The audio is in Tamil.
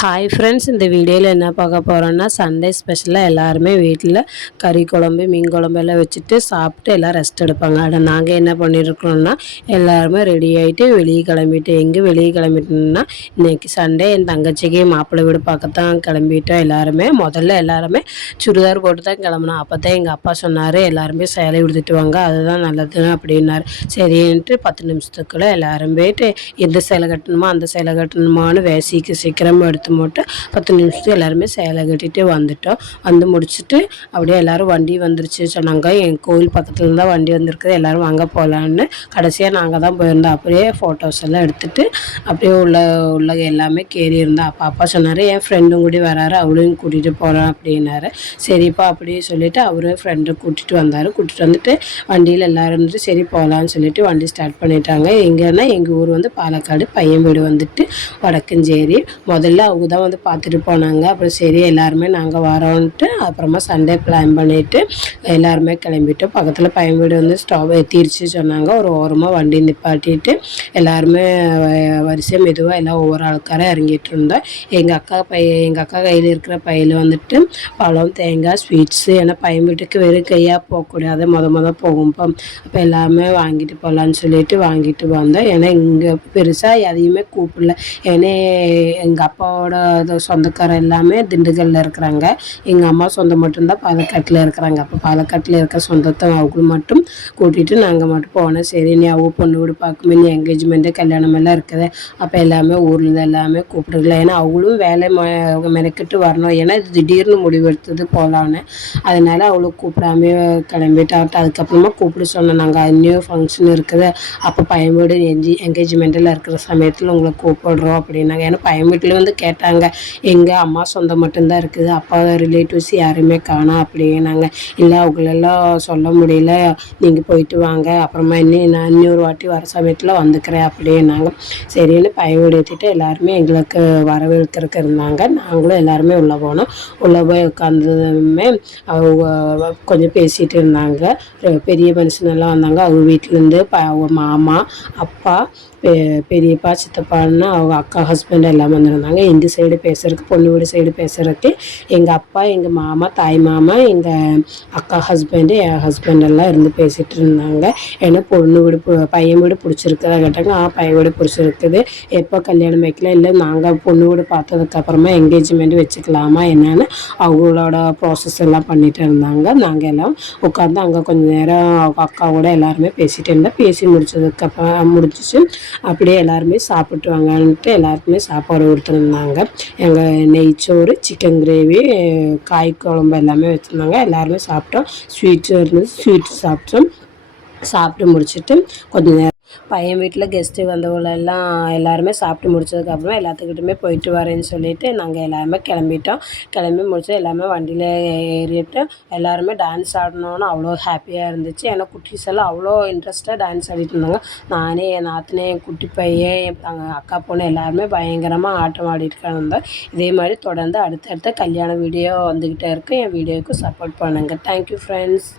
ஹாய் ஃப்ரெண்ட்ஸ், இந்த வீடியோவில் என்ன பார்க்க போகிறோன்னா, சண்டே ஸ்பெஷலாக எல்லாருமே வீட்டில் கறி குழம்பு, மீன் குழம்பு எல்லாம் வச்சுட்டு சாப்பிட்டு எல்லாம் ரெஸ்ட் எடுப்பாங்க. ஆனால் நாங்கள் என்ன பண்ணியிருக்கிறோன்னா, எல்லாருமே ரெடி ஆகிட்டு வெளியே கிளம்பிட்டு எங்கே வெளியே கிளம்பிட்டோம்னா, இன்றைக்கி சண்டே என் தங்கச்சிக்கு மாப்பிள்ளை வீடு பார்க்கத்தான் கிளம்பிட்டோம். எல்லாருமே சுடிதார் போட்டு தான் கிளம்புனோம். அப்போ தான் எங்கள் அப்பா சொன்னார், எல்லாருமே சேலை உடுத்திட்டு வாங்க, அதுதான் நல்லது அப்படின்னாரு. சரின்ட்டு 10 நிமிஷத்துக்குள்ளே எல்லாரும் போயிட்டு எந்த சேலை கட்டணுமோ அந்த சேலை கட்டணுமான்னு சீக்கிரமாக எடுத்து போட்டு 10 நிமிஷத்துக்கு எல்லாருமே சேலை கட்டிட்டு வந்துட்டோம். வந்து முடிச்சுட்டு அப்படியே எல்லோரும் வண்டி வந்துருச்சு சொன்னாங்க. எங்கள் கோவில் பக்கத்தில் தான் வண்டி வந்திருக்குது, எல்லோரும் வாங்க போகலான்னு. கடைசியாக நாங்கள் தான் போயிருந்தோம். அப்படியே ஃபோட்டோஸ் எல்லாம் எடுத்துகிட்டு அப்படியே உள்ள எல்லாமே கேறி இருந்தோம். அப்பா சொன்னார், என் ஃப்ரெண்டும் கூட வராரு, அவளையும் கூட்டிகிட்டு போகிறோம் அப்படின்னாரு. சரிப்பா அப்படியே சொல்லிவிட்டு அவரு ஃப்ரெண்டை கூட்டிகிட்டு வந்தார். கூட்டிகிட்டு வந்துட்டு வண்டியில் எல்லோரும் இருந்துட்டு சரி போகலான்னு சொல்லிட்டு வண்டி ஸ்டார்ட் பண்ணிட்டாங்க. எங்கன்னா எங்கள் ஊர் வந்து பாலக்காடு, பையன் வீடு வந்துட்டு வடக்கஞ்சேரி. முதல்ல அவங்க தான் வந்து பார்த்துட்டு போனாங்க. அப்புறம் சரி எல்லாருமே நாங்கள் வரோன்ட்டு அப்புறமா சண்டே பிளான் பண்ணிவிட்டு எல்லாருமே கிளம்பிட்டோம். பக்கத்தில் பையன் வீடு வந்து ஸ்டாப் ஏற்றிருச்சு சொன்னாங்க. ஒரு ஓரமாக வண்டி நிப்பாட்டிட்டு எல்லாருமே வரிசையாக மெதுவாக எல்லாம் ஒவ்வொரு ஆளுக்காராக இறங்கிட்டு இருந்தோம். எங்கள் அக்கா கையில் இருக்கிற பையில் வந்துட்டு பழம், தேங்காய், ஸ்வீட்ஸு. ஏன்னா பையன் வீட்டுக்கு வெறும் கையாக போகக்கூடாது, மொதல் போகும்போ அப்போ எல்லாமே வாங்கிட்டு போகலான்னு சொல்லிட்டு வாங்கிட்டு வந்தோம். ஏன்னா இங்கே பெருசாக எதையுமே கூப்பிடல. ஏன்னா எங்கள் அப்பாவோட சொந்தக்காரர் எல்லாமே திண்டுக்கல்லில் இருக்கிறாங்க. எங்கள் அம்மா சொந்தம் மட்டும்தான் பாலக்காட்டில் இருக்கிறாங்க. அப்போ பாலக்காட்டில் இருக்கிற சொந்தத்தை அவங்க மட்டும் கூட்டிகிட்டு நாங்கள் மட்டும் போனோம். சரி நீ அவங்க பொண்ணு வீடு பார்க்குமே, நீ என்கேஜ்மெண்ட்டு கல்யாணம் எல்லாம் இருக்குது, அப்போ எல்லாமே ஊர்லேருந்து எல்லாமே கூப்பிட்டுருக்கல. ஏன்னா அவங்களும் வேலை மெனக்கிட்டு வரணும். ஏன்னா இது திடீர்னு முடிவெடுத்தது போகலான்னு. அதனால் அவளுக்கு கூப்பிடாமே கிளம்பிட்டாட்டு. அதுக்கப்புறமா கூப்பிட சொன்னோம். நாங்கள் நியூ ஃபங்க்ஷன் இருக்குது, அப்போ பையன் வீடு என்கேஜ்மெண்ட்டில் இருக்கிற சமயத்தில் உங்களை கூப்பிடுறோம் அப்படின்னாங்க. ஏன்னா பையன் வீட்டில் வந்து கேட்டாங்க, எங்கள் அம்மா சொந்தம் மட்டும்தான் இருக்குது, அப்பா ரிலேட்டிவ்ஸ் யாருமே காணோம் அப்படின்னாங்க. இல்லை அவங்களெல்லாம் சொல்ல முடியல, நீங்கள் போயிட்டு வாங்க, அப்புறமா நான் இன்னொரு வாட்டி வர சமயத்தில் வந்துக்கிறேன் அப்படின்னாங்க. சரின்னு பையன் வீடு ஏற்றிட்டு எல்லாருமே எங்களுக்கு வரவேற்கிறதுக்கு இருந்தாங்க. நாங்களும் எல்லாருமே உள்ளே போனோம். உள்ளே போய் உட்காந்ததுமே அவங்க கொஞ்சம் பேசிகிட்டு இருந்தாங்க. பெரிய மனுஷனெல்லாம் வந்தாங்க. அவங்க வீட்டிலேருந்து அவங்க மாமா, அப்பா, பெரியப்பா, சித்தப்பான்னு அவங்க அக்கா ஹஸ்பண்ட் எல்லாம் வந்துருந்தாங்க. எங்கள் சைடு பேசுகிறதுக்கு, பொண்ணு வீடு சைடு பேசுகிறதுக்கு எங்கள் அப்பா, எங்கள் மாமா, தாய் மாமா, எங்கள் அக்கா ஹஸ்பண்டு, என் ஹஸ்பண்ட் எல்லாம் இருந்து பேசிகிட்டு இருந்தாங்க. ஏன்னா பொண்ணு வீடு பையன் வீடு பிடிச்சிருக்குதா கேட்டாங்க. பையன் வீடு பிடிச்சிருக்குது, எப்போ கல்யாணம் வைக்கலாம், இல்லை நாங்கள் பொண்ணு வீடு பார்த்ததுக்கப்புறமா என்கேஜ்மெண்ட் வச்சுக்கலாமா என்னென்னு அவங்களோட ப்ராசஸ் எல்லாம் பண்ணிகிட்டு இருந்தாங்க. நாங்கள் எல்லாம் உட்காந்து அங்கே கொஞ்சம் நேரம் அவங்க அக்காவோட எல்லாருமே பேசிகிட்டு இருந்தோம். பேசி முடிச்சிச்சு. அப்படியே எல்லாருமே சாப்பிட்டு வாங்கன்ட்டு எல்லாருக்குமே சாப்பாடு கொடுத்துருந்தாங்க. எங்கள் நெய்ச்சோறு, சிக்கன் கிரேவி, காய் குழம்பு எல்லாமே வச்சுருந்தாங்க. எல்லாருமே சாப்பிட்டோம். ஸ்வீட்ஸு இருந்தது, ஸ்வீட்ஸ் சாப்பிட்டோம். சாப்பிட்டு முடிச்சுட்டு கொஞ்சம் நேரம் பையன் வீட்டில் கெஸ்ட்டு வந்தவங்களெல்லாம் எல்லாருமே சாப்பிட்டு முடிச்சதுக்கப்புறமா எல்லாத்துக்கிட்டுமே போயிட்டு வரேன்னு சொல்லிவிட்டு நாங்கள் எல்லாருமே கிளம்பிட்டோம். கிளம்பி முடிச்சு எல்லாமே வண்டியில் ஏறிட்டு எல்லாருமே டான்ஸ் ஆடணுன்னு அவ்வளோ ஹாப்பியாக இருந்துச்சு. ஏன்னா குட்டீஸ் எல்லாம் அவ்வளோ இன்ட்ரெஸ்ட்டாக டான்ஸ் ஆடிட்டு இருந்தாங்க. நானே, என் நாத்தனே, என் குட்டி பையன், என் அக்கா பொண்ணு எல்லாருமே பயங்கரமாக ஆட்டம் ஆடிட்டு இருந்தோம். இதே மாதிரி தொடர்ந்து அடுத்தடுத்த கல்யாண வீடியோ வந்துக்கிட்டே இருக்குது. என் வீடியோவுக்கு சப்போர்ட் பண்ணுங்கள். Thank you friends.